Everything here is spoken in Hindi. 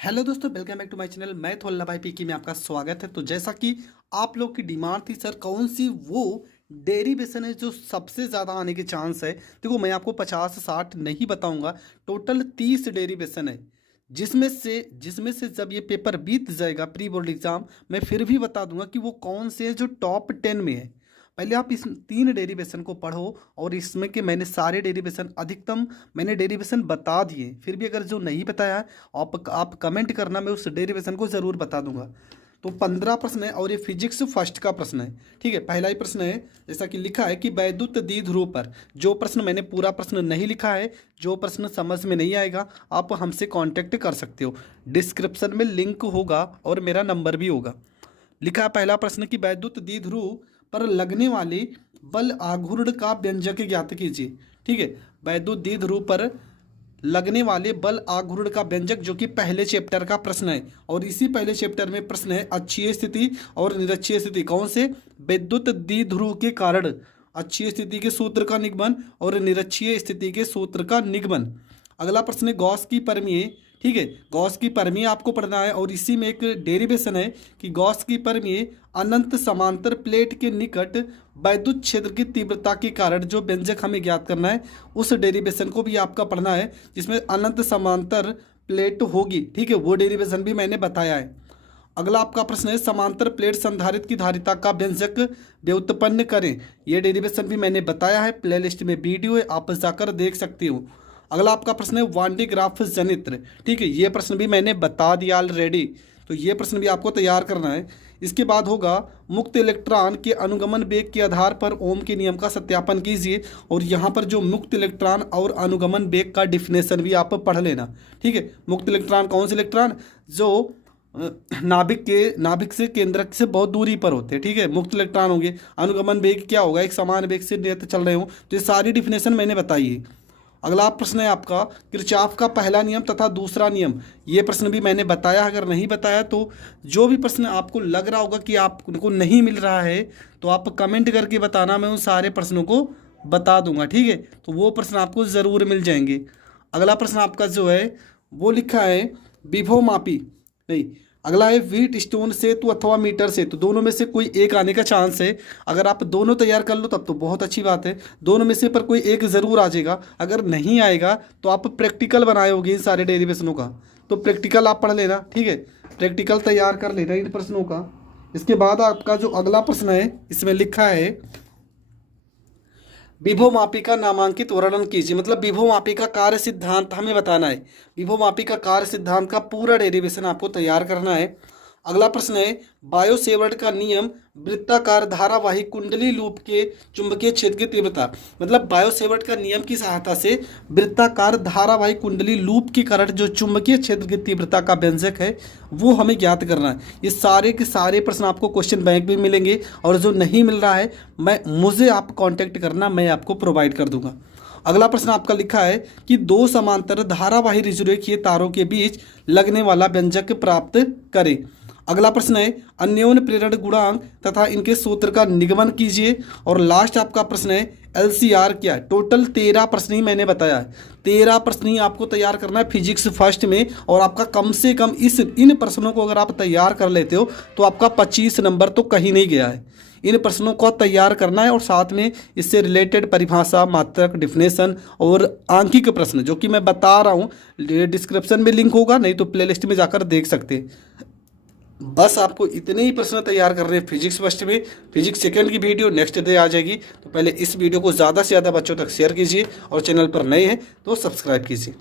हेलो दोस्तों, welcome back to my channel. मैं वल्लभ भाई पीकी में आपका स्वागत है। तो जैसा कि आप लोग की डिमांड थी, सर कौन सी वो डेरिवेशन है जो सबसे ज़्यादा आने के चांस है। देखो, मैं आपको 50-60 नहीं बताऊंगा, टोटल 30 डेरिवेशन है, जिसमें से जब ये पेपर बीत जाएगा प्री बोर्ड एग्जाम, मैं फिर भी बता दूंगा कि वो कौन से हैं जो टॉप 10 में है। पहले आप इस 3 डेरिवेशन को पढ़ो, और इसमें के मैंने सारे डेरिवेशन अधिकतम मैंने डेरिवेशन बता दिए। फिर भी अगर जो नहीं बताया है आप कमेंट करना, मैं उस डेरिवेशन को ज़रूर बता दूंगा। तो 15 प्रश्न है और ये फिजिक्स फर्स्ट का प्रश्न है। ठीक है, पहला ही प्रश्न है, जैसा कि लिखा है कि वैद्युत द्विध्रुव पर। जो प्रश्न मैंने पूरा प्रश्न नहीं लिखा है, जो प्रश्न समझ में नहीं आएगा, आप हमसे कांटेक्ट कर सकते हो। डिस्क्रिप्शन में लिंक होगा और मेरा नंबर भी होगा। लिखा है पहला प्रश्न कि वैद्युत द्विध्रुव पर लगने वाले बल आघूर्ण का व्यंजक ज्ञात कीजिए। ठीक है, वैद्युत द्विध्रुव पर लगने वाले बल आघूर्ण का व्यंजक, जो कि पहले चैप्टर का प्रश्न है। और इसी पहले चैप्टर में प्रश्न है अक्षीय स्थिति और निरक्षीय स्थिति। कौन से? विद्युत द्विध्रुव के कारण अक्षीय स्थिति के सूत्र का निगमन और निरक्षीय स्थिति के सूत्र का निगमन। अगला प्रश्न है गॉस की प्रमेय। ठीक है, गॉस की प्रमेय आपको पढ़ना है, और इसी में एक डेरिवेशन है कि गॉस की प्रमेय अनंत समांतर प्लेट के निकट वैद्युत क्षेत्र की तीव्रता के कारण जो व्यंजक हमें ज्ञात करना है, उस डेरिवेशन को भी आपका पढ़ना है, जिसमें अनंत समांतर प्लेट होगी। ठीक है, वो डेरिवेशन भी मैंने बताया है। अगला आपका प्रश्न है समांतर प्लेट संधारित्र की धारिता का व्यंजक व्युत्पन्न करें। ये डेरिवेशन भी मैंने बताया है, प्लेलिस्ट में वीडियो है, आप जाकर देख सकते हो। अगला आपका प्रश्न है वान डी ग्राफ जनित्र। ठीक है, ये प्रश्न भी मैंने बता दिया ऑलरेडी, तो ये प्रश्न भी आपको तैयार करना है। इसके बाद होगा मुक्त इलेक्ट्रॉन के अनुगमन वेग के आधार पर ओम के नियम का सत्यापन कीजिए। और यहाँ पर जो मुक्त इलेक्ट्रॉन और अनुगमन वेग का डिफिनेशन भी आप पढ़ लेना। ठीक है, मुक्त इलेक्ट्रॉन कौन से इलेक्ट्रॉन? जो नाभिक से केंद्रक से बहुत दूरी पर होते हैं। ठीक है, मुक्त इलेक्ट्रॉन होंगे। अनुगमन वेग क्या होगा? एक समान वेग से निरंतर चल रहे हो। तो ये सारी डिफिनेशन मैंने बताई है। अगला प्रश्न है आपका किरचॉफ का पहला नियम तथा दूसरा नियम। ये प्रश्न भी मैंने बताया। अगर नहीं बताया तो जो भी प्रश्न आपको लग रहा होगा कि आपको नहीं मिल रहा है, तो आप कमेंट करके बताना, मैं उन सारे प्रश्नों को बता दूंगा। ठीक है, तो वो प्रश्न आपको ज़रूर मिल जाएंगे। अगला प्रश्न आपका जो है वो लिखा है विभव मापी, नहीं, अगला है व्हीट स्टोन सेतु अथवा मीटर सेतु। दोनों में से कोई एक आने का चांस है। अगर आप दोनों तैयार कर लो तब तो बहुत अच्छी बात है, दोनों में से पर कोई एक ज़रूर आ जाएगा। अगर नहीं आएगा तो आप प्रैक्टिकल बनाए होगे इन सारे डेरिवेशनों का, तो प्रैक्टिकल आप पढ़ लेना। ठीक है, प्रैक्टिकल तैयार कर लेना इन प्रश्नों का। इसके बाद आपका जो अगला प्रश्न है, इसमें लिखा है विभव मापी का नामांकित वर्णन कीजिए। मतलब विभव मापी का कार्य सिद्धांत हमें बताना है। विभव मापी का कार्य सिद्धांत का पूरा डेरिवेशन आपको तैयार करना है। अगला प्रश्न है बायो सेवर्ट का नियम वृत्ताकार धारावाही कुंडली लूप के चुंबकीय क्षेत्र की तीव्रता। मतलब बायो सेवर्ट का नियम की सहायता से वृत्ताकार धारावाही कुंडली लूप के कारण जो चुंबकीय क्षेत्र की तीव्रता का व्यंजक है, वो हमें ज्ञात करना है। ये सारे के सारे प्रश्न आपको क्वेश्चन बैंक में मिलेंगे, और जो नहीं मिल रहा है मुझे आप कॉन्टैक्ट करना, मैं आपको प्रोवाइड कर दूंगा। अगला प्रश्न आपका लिखा है कि दो समांतर धारावाही ऋजुरेखीय तारों के बीच लगने वाला व्यंजक प्राप्त करें। अगला प्रश्न है अन्योन्य प्रेरण गुणांक तथा इनके सूत्र का निगमन कीजिए। और लास्ट आपका प्रश्न है एलसीआर क्या है। टोटल 13 प्रश्न ही मैंने बताया है, 13 प्रश्न ही आपको तैयार करना है फिजिक्स फर्स्ट में। और आपका कम से कम इन प्रश्नों को अगर आप तैयार कर लेते हो तो आपका 25 नंबर तो कहीं नहीं गया है। इन प्रश्नों को तैयार करना है, और साथ में इससे रिलेटेड परिभाषा, मात्रक, डिफिनेशन और आंकिक प्रश्न जो कि मैं बता रहा हूँ, डिस्क्रिप्शन में लिंक होगा, नहीं तो प्लेलिस्ट में जाकर देख सकते हैं। बस आपको इतने ही प्रश्न तैयार कर रहे हैं फिजिक्स फर्स्ट में। फिजिक्स सेकंड की वीडियो नेक्स्ट डे आ जाएगी। तो पहले इस वीडियो को ज़्यादा से ज़्यादा बच्चों तक शेयर कीजिए, और चैनल पर नए हैं तो सब्सक्राइब कीजिए।